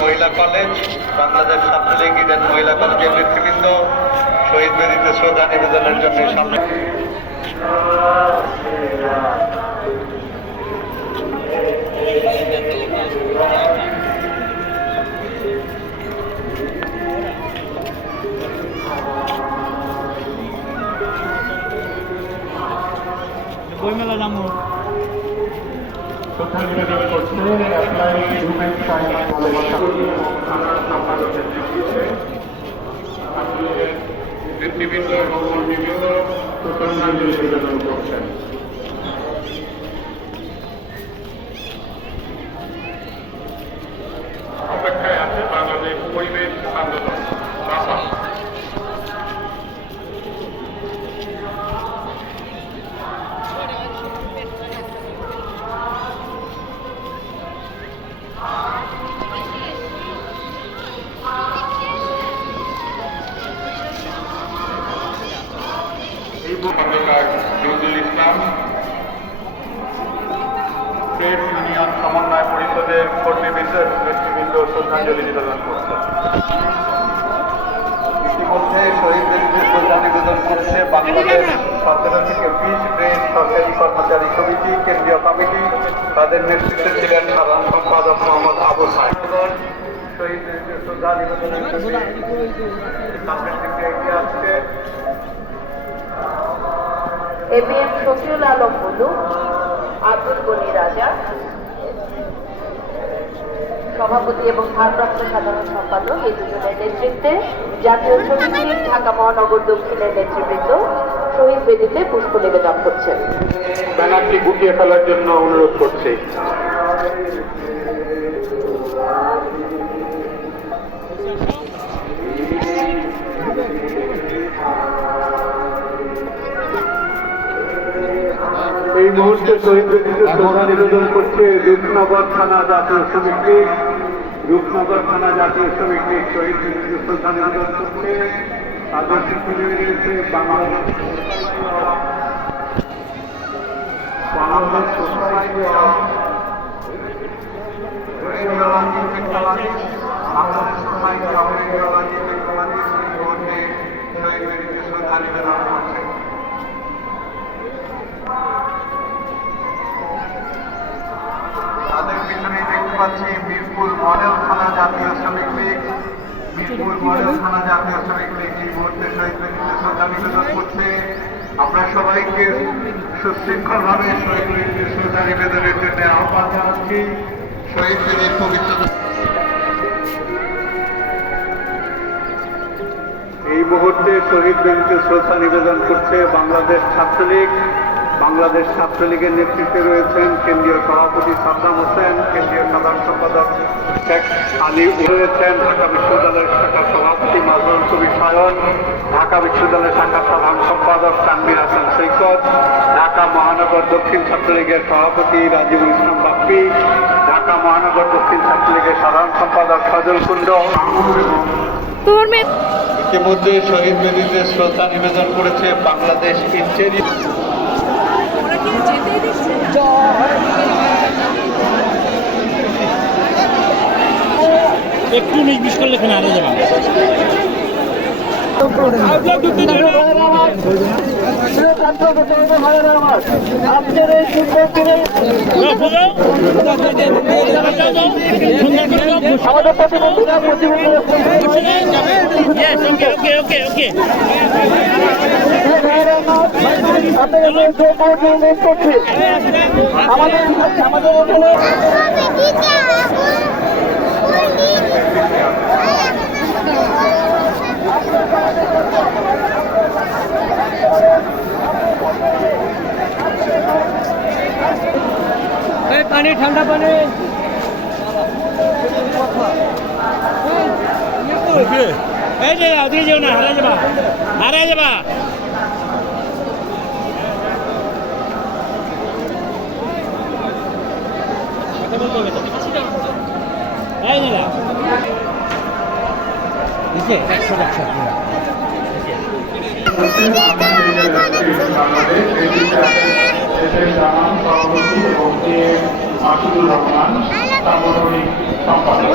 মহিলা college, Bangladesh Chhatra League Eden মহিলা কলেজের নেতৃবৃন্দ শহীদ বেদিতে শ্রদ্ধা নিবেদনের জন্য সামনে বইমেলা যাবো। নেতৃবৃন্দ এবং কর্মীবৃন্দ শ্রদ্ধাঞ্জলি নিবেদন করছেন। অপেক্ষায় আছে বাংলাদেশ পরিবেশ আন্দোলন। নজরুল ইসলাম ট্রেড ইউনিয়ন সমন্বয় পরিষদের নেতৃবৃন্দ শ্রদ্ধাঞ্জলি নিবেদন করছে। ইতিমধ্যে শহীদ বেদিতে শ্রদ্ধা নিবেদন করছে বাংলাদেশ 17 থেকে 20 গ্রেড সরকারি কর্মচারী সমিতি কেন্দ্রীয় কমিটি। তাদের নেতৃত্বে ছিলেন সাধারণ সম্পাদক মোহাম্মদ আবু সাইদ। শহীদ বেদিতে শ্রদ্ধা নিবেদনের জন্য সামনের দিকে এগিয়ে আসছে এবিএম শফিউল আলম বুলু, আব্দুল গনি রাজা সভাপতি এবং ভারপ্রাপ্ত সাধারণ সম্পাদক, এই দুজনের নেতৃত্বে জাতীয় শ্রমিক লীগ ঢাকা মহানগর দক্ষিণের নেতৃবৃন্দ শহীদ বেদিতে পুষ্প নিবেদন করছেন। ব্যানারটি গুটিয়ে ফেলার জন্য অনুরোধ করছে। এই মুহূর্তে শহীদ বেদিতে শ্রদ্ধা নিবেদন করছে রূপনগর থানা জাতীয় শ্রমিক লীগ। রূপনগর থানা জাতীয় শ্রমিক লীগ শহীদ বেদিতে শ্রদ্ধা নিবেদন করছে। তাদের তুলে রয়েছে Bangladesh society of radiology technology, Bangladesh society of radiology technology শহীদ বেদিতে শ্রদ্ধা নিবেদন করছে। তাদের পিছনে দেখতে পাচ্ছি মিরপুর মডেল থানা জাতীয় শ্রমিক লীগ। মিরপুর মডেল থানা জাতীয় শ্রমিক লীগ এই মুহূর্তে শহীদ বেদিতে শ্রদ্ধা নিবেদন করছে। আমরা সবাইকে সুশৃঙ্খলভাবে শহীদ বেদিতে শ্রদ্ধা নিবেদনের জন্য আহ্বান জানাচ্ছি। শহীদ বেদির পবিত্র এই মুহূর্তে শহীদ বেদিতে শ্রদ্ধা নিবেদন করছে বাংলাদেশ ছাত্রলীগ। বাংলাদেশ ছাত্রলীগের নেতৃত্বে রয়েছেন কেন্দ্রীয় সভাপতি সাদ্দাম হোসেন, কেন্দ্রীয় সাধারণ সম্পাদক শেখ আলী রয়েছেন, ঢাকা বিশ্ববিদ্যালয়ের শাখার সভাপতি মাজরুল কবির সায়ন, ঢাকা বিশ্ববিদ্যালয়ের শাখার সাধারণ সম্পাদক তানভীর হাসান সৈকত, ঢাকা মহানগর দক্ষিণ ছাত্রলীগের সভাপতি রাজিবুল ইসলাম বাপ্পি, ঢাকা মহানগর দক্ষিণ ছাত্রলীগের সাধারণ সম্পাদক সজল কুণ্ড। ইতিমধ্যে শহীদ বেদিতে শ্রদ্ধা নিবেদন করেছে বাংলাদেশ ইঞ্জিনিয়ারিং। একটু মিস করলে এখানে আরে যাবেন। আজকের এই সুন্দর দিনে আমাদের প্রতিবন্ধীরা আমাদের পানি ঠান্ডা পানি এই যে ওদিকে যেও না হারাই যাবা এই নিলা নিচে 100 টাকা বাংলাদেশ দেশের জামান সভাপতি এবং কে মাসুদুর রহমান সাংগঠনিক সম্পাদক